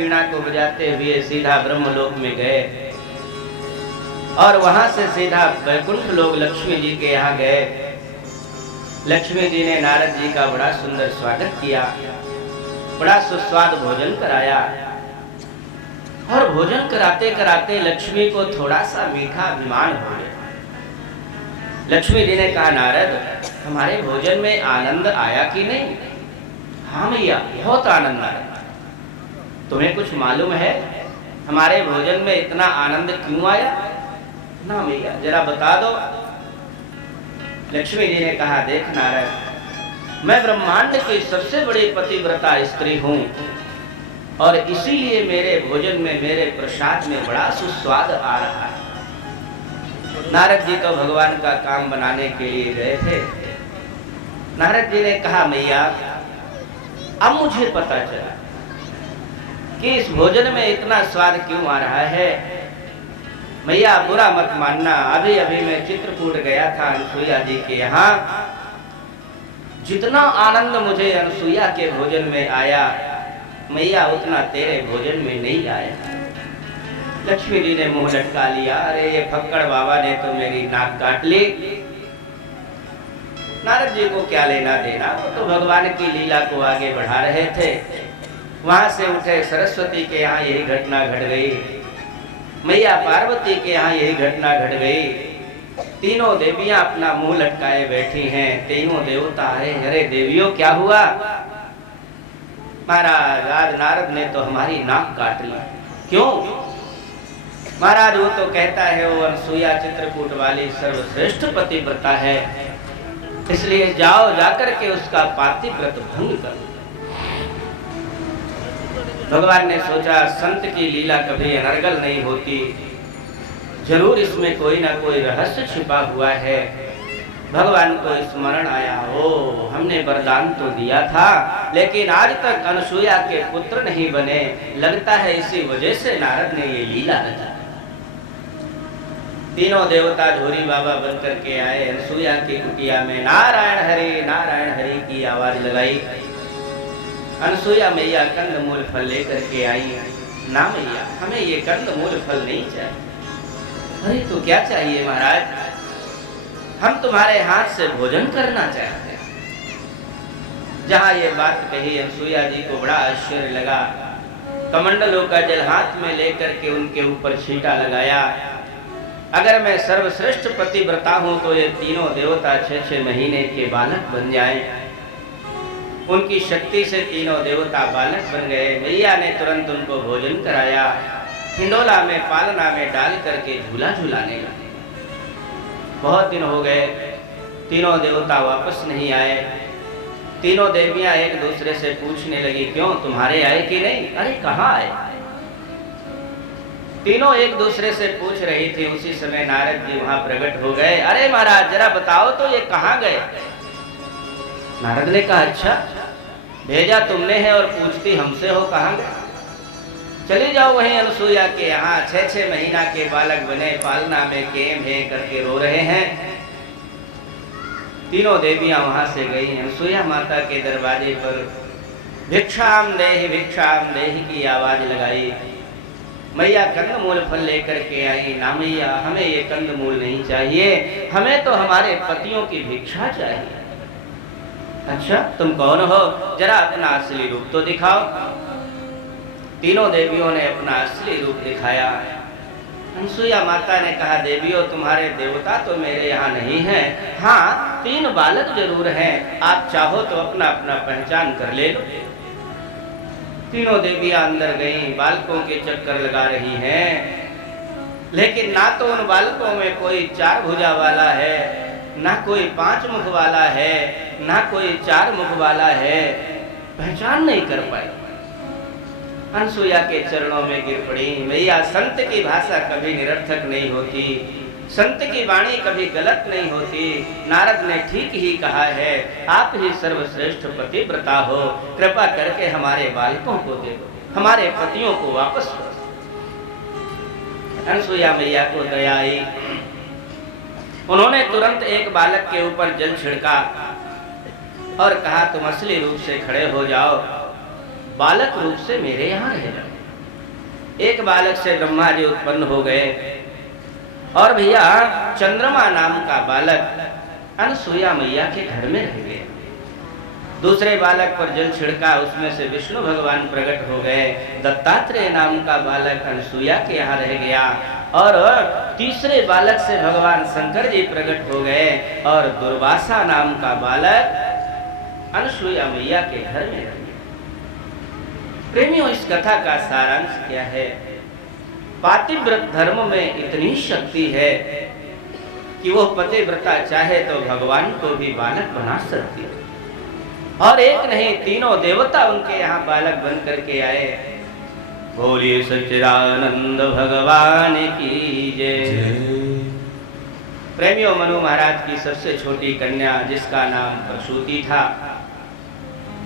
वीणा को बजाते हुए सीधा ब्रह्मलोक में गए और वहां से सीधा वैकुंठ लोक लक्ष्मी जी के यहाँ गए। लक्ष्मी जी ने नारद जी का बड़ा सुंदर स्वागत किया, बड़ा सुस्वाद भोजन कराया और भोजन कराते कराते लक्ष्मी को थोड़ा सा मीठा अभिमान हो गया। लक्ष्मी जी ने कहा, नारद हमारे भोजन में आनंद आया कि नहीं? हाँ मैया, बहुत आनंद आया। तुम्हें कुछ मालूम है हमारे भोजन में इतना आनंद क्यों आया? ना मैया, जरा बता दो। लक्ष्मी जी ने कहा, देख नारद, मैं ब्रह्मांड की सबसे बड़ी पतिव्रता स्त्री हूं और इसीलिए मेरे भोजन में, मेरे प्रसाद में बड़ा सुस्वाद आ रहा है। नारद जी तो भगवान का काम बनाने के लिए गए थे। नारद जी ने कहा, मैया अब मुझे पता चला कि इस भोजन में इतना स्वाद क्यों आ रहा है। मैया बुरा मत मानना, अभी अभी मैं चित्रकूट गया था अनसुईया जी के यहाँ। जितना आनंद मुझे अनसुईया के भोजन में आया मैया, उतना तेरे भोजन में नहीं आया। लक्ष्मी जी ने मुंह लटका लिया, अरे ये फक्कड़ बाबा ने तो मेरी नाक काट ली। नारद जी को क्या लेना देना, वो तो भगवान की लीला को आगे बढ़ा रहे थे। वहां से उठे, सरस्वती के यहाँ यही घटना घट गई, मैया पार्वती के यहाँ यही घटना घट गई। तीनों देवियां अपना मुंह लटकाए बैठी हैं। तीनों देवता आए, अरे देवियों क्या हुआ? महाराज आज नारद ने तो हमारी नाक काट ली। क्यों? महाराज वो तो कहता है वो अनसुईया चित्रकूट वाली सर्वश्रेष्ठ पतिव्रता है, इसलिए जाओ जाकर के उसका पातिव्रत भंग करो। भगवान ने सोचा संत की लीला कभी अनर्गल नहीं होती, जरूर इसमें कोई ना कोई रहस्य छिपा हुआ है। भगवान को स्मरण आया, ओ हमने वरदान तो दिया था लेकिन आज तक अनसुईया के पुत्र नहीं बने, लगता है इसी वजह से नारद ने ये लीला रचा। तीनों देवता झोरी बाबा बन करके आए अनसुईया की कुटिया में, नारायण हरि की आवाज लगाई। अनसुईया मैया कंदमूल फल लेकर के आई। ना मैया, हमें ये कंदमूल फल नहीं चाहिए। अरे तो क्या चाहिए महाराज? हम तुम्हारे हाथ से भोजन करना चाहते हैं। जहां ये बात कही अनसुईया जी को बड़ा आश्चर्य लगा। कमंडलों का जल हाथ में लेकर के उनके ऊपर छींटा लगाया। अगर मैं सर्वश्रेष्ठ पतिव्रता हूं तो ये तीनों देवता 6-6 महीने के बालक बन जाएं। उनकी शक्ति से तीनों देवता बालक बन गए। मैया ने तुरंत उनको भोजन कराया, हिंडोला में पालना में डाल करके झूला झूलाने लगे। बहुत दिन हो गए, तीनों देवता वापस नहीं आए। तीनों देवियां एक दूसरे से पूछने लगी, क्यों तुम्हारे आए कि नहीं? अरे कहाँ आए? तीनों एक दूसरे से पूछ रही थी। उसी समय नारद जी वहां प्रकट हो गए। अरे महाराज जरा बताओ तो ये कहाँ गए? नारद ने कहा, अच्छा भेजा तुमने है और पूछती हमसे हो कहाँ गए? चली जाओ वहीं अनसुईया के यहाँ, 6-6 महीना के बालक बने, पालना में केम है करके रो रहे हैं। तीनों देवियां वहां से गई। अनसुईया माता के दरवाजे पर भिक्षाम देहि की आवाज लगाई। मैया कंदमूल फल लेकर के आई। ना मैया, हमें ये कंदमूल नहीं चाहिए, हमें तो हमारे पतियों की भिक्षा चाहिए। अच्छा तुम कौन हो? जरा अपना असली रूप तो दिखाओ। तीनों देवियों ने अपना असली रूप दिखाया। अनसुईया माता ने कहा, देवियों तुम्हारे देवता तो मेरे यहाँ नहीं हैं, हाँ 3 बालक जरूर हैं, आप चाहो तो अपना अपना पहचान कर ले लो। तीनों देवियां अंदर गईं, बालकों के चक्कर लगा रही हैं, लेकिन ना तो उन बालकों में कोई 4 भुजा वाला है, ना कोई 5 मुख वाला है, ना कोई 4 मुख वाला है, पहचान नहीं कर पाई। अनसुईया के चरणों में गिर पड़ी। मैया संत की भाषा कभी निरर्थक नहीं होती, संत की वाणी कभी गलत नहीं होती। नारद ने ठीक ही कहा है, आप ही सर्वश्रेष्ठ पतिव्रता हो, कृपा करके हमारे बालकों को दे दो, हमारे पतियों को वापस करो। अनसुईया मैया को दया आई। उन्होंने तुरंत एक बालक के ऊपर जल छिड़का और कहा, तुम असली रूप से खड़े हो जाओ, बालक रूप से मेरे यहाँ रह जाओ। एक बालक से ब्रह्मा जी उत्पन्न हो गए। और भैया चंद्रमा नाम का बालक अनसुईया मैया के घर में रह गया। दूसरे बालक पर जल छिड़का, उसमें से विष्णु भगवान प्रकट हो गए। दत्तात्रेय नाम का बालक अनसुईया के यहाँ रह गया। और तीसरे बालक से भगवान शंकर जी प्रकट हो गए और दुर्वासा नाम का बालक अनसुईया मैया के घर में रह गया। प्रेमियों, इस कथा का सारांश क्या है? पातिव्रत धर्म में इतनी शक्ति है कि वो पतिव्रता चाहे तो भगवान को भी बालक बना सकती है। और एक नहीं, तीनों देवता उनके यहाँ बालक बन करके आए। बोलिए सच्चिदानंद भगवान की जय। प्रेमियों, मनु महाराज की सबसे छोटी कन्या जिसका नाम प्रसूति था,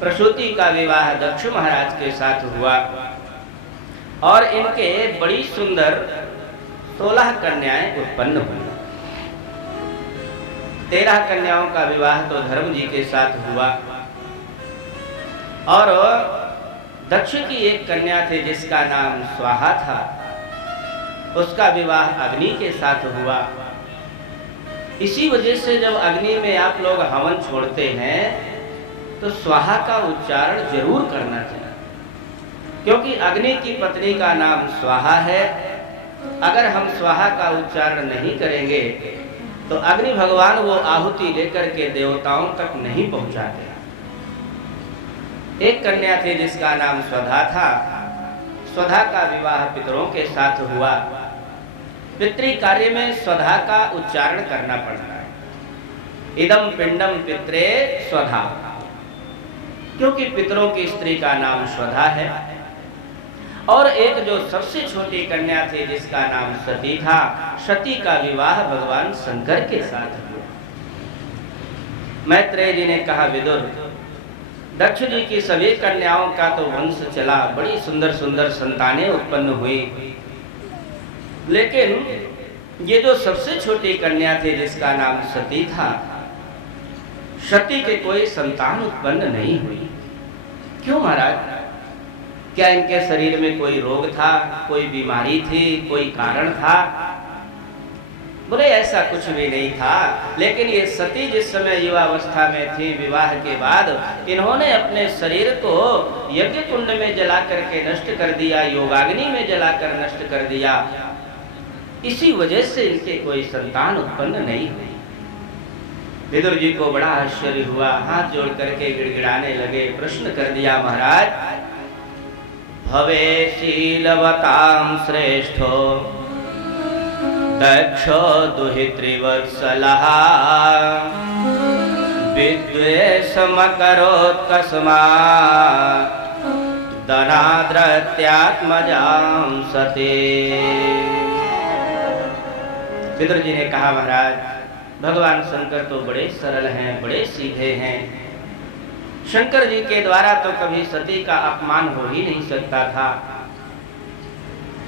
प्रसूति का विवाह दक्ष महाराज के साथ हुआ। और इनके बड़ी सुंदर 16 कन्याएं उत्पन्न हुई। 13 कन्याओं का विवाह तो धर्म जी के साथ हुआ। और दक्ष की एक कन्या थी जिसका नाम स्वाहा था, उसका विवाह अग्नि के साथ हुआ। इसी वजह से जब अग्नि में आप लोग हवन छोड़ते हैं तो स्वाहा का उच्चारण जरूर करना चाहिए, क्योंकि अग्नि की पत्नी का नाम स्वाहा है। अगर हम स्वाहा का उच्चारण नहीं करेंगे तो अग्नि भगवान वो आहुति लेकर के देवताओं तक नहीं पहुंचाते। एक कन्या थी जिसका नाम स्वधा था। स्वधा का विवाह पितरों के साथ हुआ। पितृ कार्य में स्वधा का उच्चारण करना पड़ता है। इदम पिंडम पित्रे स्वधा, क्योंकि पितरों की स्त्री का नाम स्वधा है। और एक जो सबसे छोटी कन्या थी जिसका नाम सती था, सती का विवाह भगवान शंकर के साथ हुआ। मैत्रेय जी ने कहा, विदुर, दक्ष जी की सभी कन्याओं का तो वंश चला, बड़ी सुंदर सुंदर संतानें उत्पन्न हुई, लेकिन ये जो सबसे छोटी कन्या थी जिसका नाम सती था, सती के कोई संतान उत्पन्न नहीं हुई। क्यों महाराज? क्या इनके शरीर में कोई रोग था, कोई बीमारी थी, कोई कारण था? बोले ऐसा कुछ भी नहीं था, लेकिन ये सती जिस समय युवावस्था में थी, विवाह के बाद इन्होंने अपने शरीर को यज्ञ कुंड में जला करके नष्ट कर दिया, योगाग्नि में जलाकर नष्ट कर दिया। इसी वजह से इनके कोई संतान उत्पन्न नहीं हुई। विदुर जी को बड़ा आश्चर्य हुआ, हाथ जोड़ करके गिड़गिड़ाने लगे, प्रश्न कर दिया, महाराज, भवे शीलवतां श्रेष्ठो दक्षो दुहितृवत्सलः विद्वेषमकरोत् कस्मात् दनाद्रत्यात्मजां सती। विदुर जी ने कहा, महाराज, भगवान शंकर तो बड़े सरल हैं, बड़े सीधे हैं। शंकर जी के द्वारा तो कभी सती का अपमान हो ही नहीं सकता था।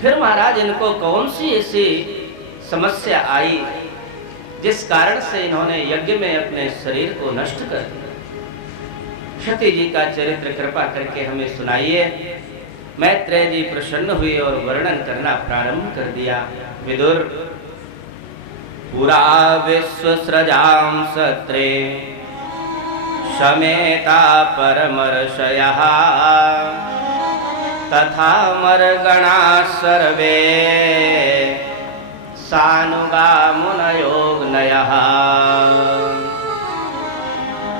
फिर महाराज इनको कौन सी ऐसी समस्या आई जिस कारण से इन्होंने यज्ञ में अपने शरीर को नष्ट कर दिया? सती जी का चरित्र कृपा करके हमें सुनाइए। मैत्रेय जी प्रसन्न हुए और वर्णन करना प्रारंभ कर दिया। विदुर, पुरा विश्वसृजां सत्रे समेता परमर्षयः तथा मर्गणा सर्वे सानुगा मुनयोग्नयः।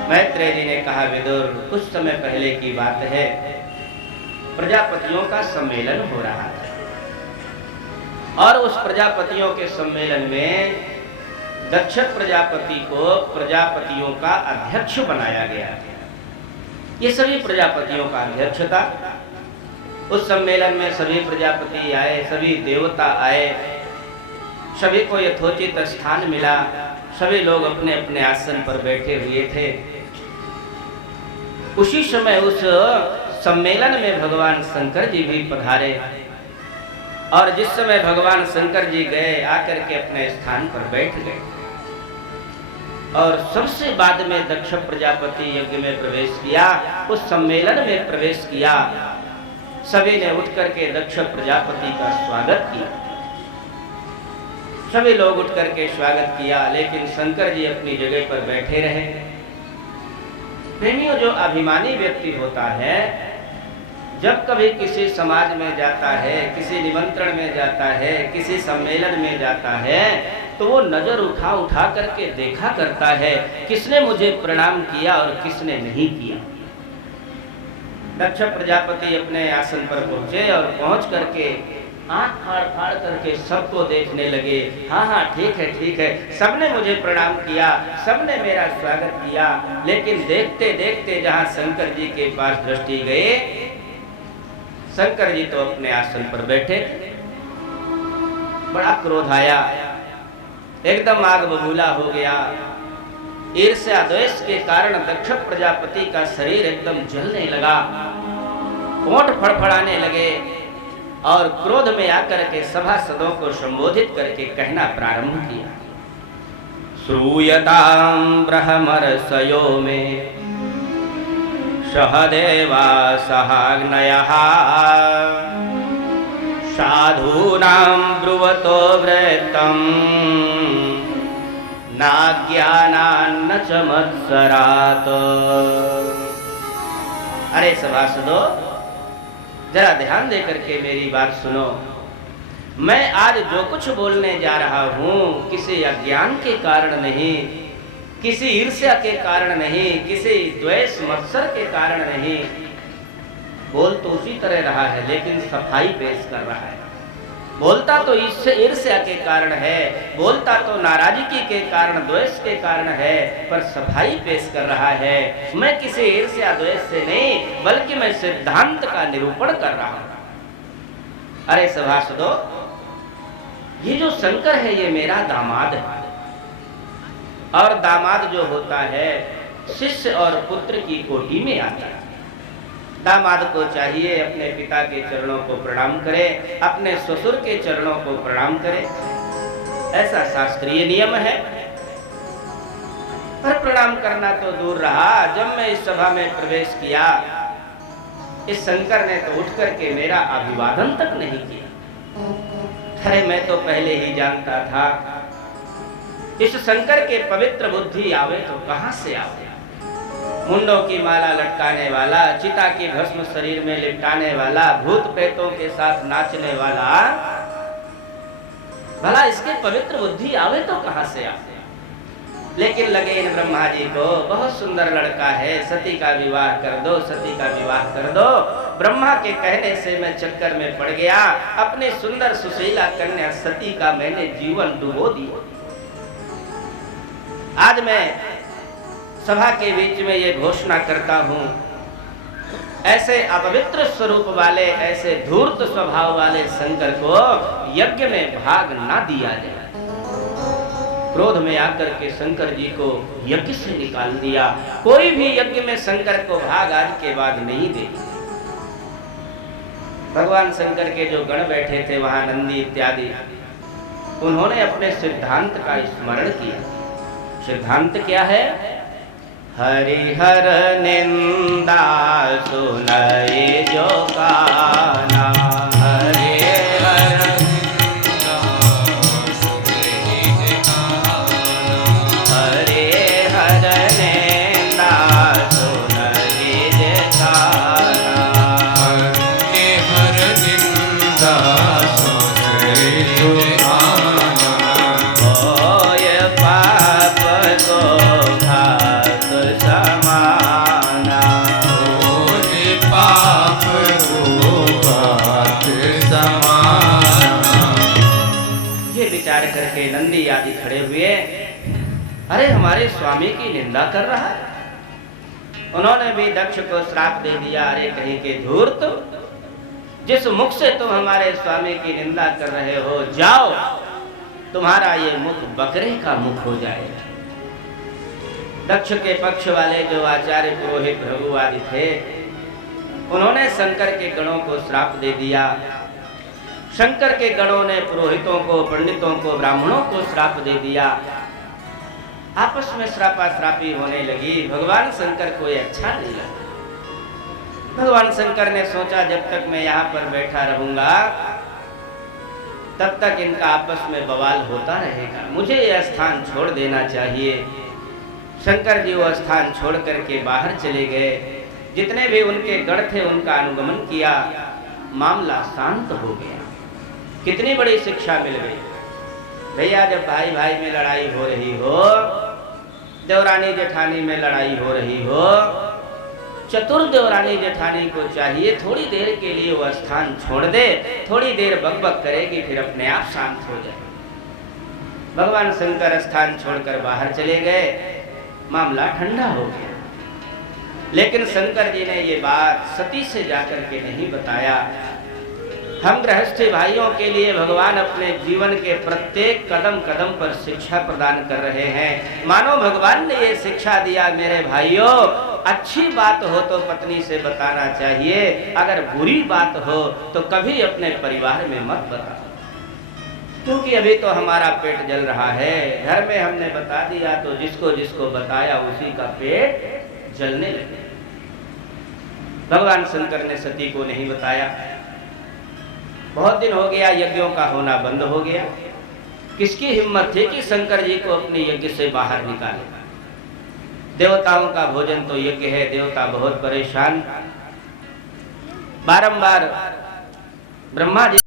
मैत्रेय जी ने कहा, विदुर, कुछ समय पहले की बात है, प्रजापतियों का सम्मेलन हो रहा था और उस प्रजापतियों के सम्मेलन में दक्ष प्रजापति को प्रजापतियों का अध्यक्ष बनाया गया। ये सभी प्रजापतियों का अध्यक्ष था। उस सम्मेलन में सभी प्रजापति आए, सभी देवता आए, सभी को यथोचित स्थान मिला, सभी लोग अपने अपने आसन पर बैठे हुए थे। उसी समय उस सम्मेलन में भगवान शंकर जी भी पधारे और जिस समय भगवान शंकर जी गए, आकर के अपने स्थान पर बैठ गए और सबसे बाद में दक्ष प्रजापति यज्ञ में प्रवेश किया, उस सम्मेलन में प्रवेश किया। सभी ने उठ करके दक्ष प्रजापति का स्वागत किया। सभी लोग उठ करके स्वागत किया, लेकिन शंकर जी अपनी जगह पर बैठे रहे। प्रेमियों, जो अभिमानी व्यक्ति होता है, जब कभी किसी समाज में जाता है, किसी निमंत्रण में जाता है, किसी सम्मेलन में जाता है, तो वो नजर उठा उठा करके देखा करता है किसने मुझे प्रणाम किया और किसने नहीं किया। दक्ष प्रजापति अपने आसन पर पहुंचे और पहुंच करके आंख फाड़ फाड़ करके सबको देखने लगे। हाँ हाँ, ठीक है ठीक है, सबने मुझे प्रणाम किया, सबने मेरा स्वागत किया। लेकिन देखते देखते जहां शंकर जी के पास दृष्टि गए, शंकर जी तो अपने आसन पर बैठे, बड़ा क्रोध आया, एकदम आग बबूला हो गया। ईर्ष्या द्वेष के कारण दक्ष प्रजापति का शरीर एकदम जलने लगा, होंठ फड़फड़ाने लगे और क्रोध में आकर के सभासदों को संबोधित करके कहना प्रारंभ किया। श्रूयतां ब्रह्मर्षयो में सहदेवा सहाग्नयः साधूनां ब्रुवतो वृत्तं नाज्ञानान्न च मत्सरात्। अरे सभासदों, जरा ध्यान दे करके मेरी बात सुनो। मैं आज जो कुछ बोलने जा रहा हूं, किसी अज्ञान के कारण नहीं, किसी ईर्ष्या के कारण नहीं, किसी द्वेष मत्सर के कारण नहीं। बोल तो उसी तरह रहा है, लेकिन सफाई पेश कर रहा है। बोलता तो इससे ईर्ष्या के कारण है, बोलता तो नाराजगी के कारण, द्वेष के कारण है, पर सफाई पेश कर रहा है। मैं किसी ईर्ष्या द्वेष से नहीं, बल्कि मैं सिद्धांत का निरूपण कर रहा हूं। अरे सभासदों, ये जो शंकर है ये मेरा दामाद है, और दामाद जो होता है शिष्य और पुत्र की कोटि में आता है। दामाद को चाहिए अपने पिता के चरणों को प्रणाम करे, अपने ससुर के चरणों को प्रणाम करे, ऐसा शास्त्रीय नियम है। पर प्रणाम करना तो दूर रहा, जब मैं इस सभा में प्रवेश किया, इस शंकर ने तो उठ करके मेरा अभिवादन तक नहीं किया। अरे मैं तो पहले ही जानता था इस शंकर के पवित्र बुद्धि आवे तो कहां से आवे। मुंडों की माला लटकाने वाला, चिता की भस्म शरीर में लिपटाने वाला, भूत प्रेतों के साथ नाचने वाला, भला इसके पवित्र बुद्धि आवे तो कहां से आवे। लेकिन लगे इन ब्रह्मा जी को, बहुत सुंदर लड़का है, सती का विवाह कर दो, सती का विवाह कर दो। ब्रह्मा के कहने से मैं चक्कर में पड़ गया, अपने सुंदर सुशीला कन्या सती का मैंने जीवन डुबो दिया। आज मैं सभा के बीच में ये घोषणा करता हूं, ऐसे अपवित्र स्वरूप वाले, ऐसे धूर्त स्वभाव वाले शंकर को यज्ञ में भाग ना दिया जाए। क्रोध में आकर के शंकर जी को यज्ञ से निकाल दिया। कोई भी यज्ञ में शंकर को भाग आज के बाद नहीं दे। भगवान शंकर के जो गण बैठे थे वहां, नंदी इत्यादि, उन्होंने अपने सिद्धांत का स्मरण किया। सिद्धांत क्या है? हरिहर निंदा सुनए जो काना, हरिहर निंदा सुनए काना, हरिहर निंदा सुनए काना, हरिहर निंदा सुनए करके नंदी आदि खड़े हुए। अरे हमारे स्वामी की निंदा कर रहा है। उन्होंने भी दक्ष को श्राप दे दिया, अरे कहीं के धूर्त, जिस मुख से तुम हमारे स्वामी की निंदा कर रहे हो, जाओ, तुम्हारा ये मुख बकरे का मुख हो जाएगा। दक्ष के पक्ष वाले जो आचार्य पुरोहित भृगु आदि थे, उन्होंने शंकर के गणों को श्राप दे दिया। शंकर के गणों ने पुरोहितों को, पंडितों को, ब्राह्मणों को श्राप दे दिया। आपस में श्रापा श्रापी होने लगी। भगवान शंकर को ये अच्छा नहीं लगा। भगवान शंकर ने सोचा जब तक मैं यहाँ पर बैठा रहूंगा तब तक इनका आपस में बवाल होता रहेगा, मुझे यह स्थान छोड़ देना चाहिए। शंकर जी वो स्थान छोड़ करके बाहर चले गए। जितने भी उनके गढ़ थे उनका अनुगमन किया, मामला शांत हो गया। कितनी बड़ी शिक्षा मिल गई। भैया जब भाई भाई में लड़ाई हो रही हो, देवरानी जेठानी में लड़ाई हो रही हो, चतुर देवरानी जेठानी को चाहिए थोड़ी देर के लिए वह स्थान छोड़ दे, थोड़ी देर बकबक करेगी फिर अपने आप शांत हो जाए। भगवान शंकर स्थान छोड़कर बाहर चले गए, मामला ठंडा हो गया। लेकिन शंकर जी ने ये बात सती से जाकर के नहीं बताया। हम गृहस्थी भाइयों के लिए भगवान अपने जीवन के प्रत्येक कदम कदम पर शिक्षा प्रदान कर रहे हैं। मानो भगवान ने ये शिक्षा दिया, मेरे भाइयों अच्छी बात हो तो पत्नी से बताना चाहिए, अगर बुरी बात हो तो कभी अपने परिवार में मत बताओ, क्योंकि अभी तो हमारा पेट जल रहा है। घर में हमने बता दिया तो जिसको जिसको बताया उसी का पेट जलने लगे। भगवान शंकर ने सती को नहीं बताया। बहुत दिन हो गया, यज्ञों का होना बंद हो गया। किसकी हिम्मत थी कि शंकर जी को अपने यज्ञ से बाहर निकाले। देवताओं का भोजन तो यज्ञ है, देवता बहुत परेशान। बारंबार ब्रह्मा जी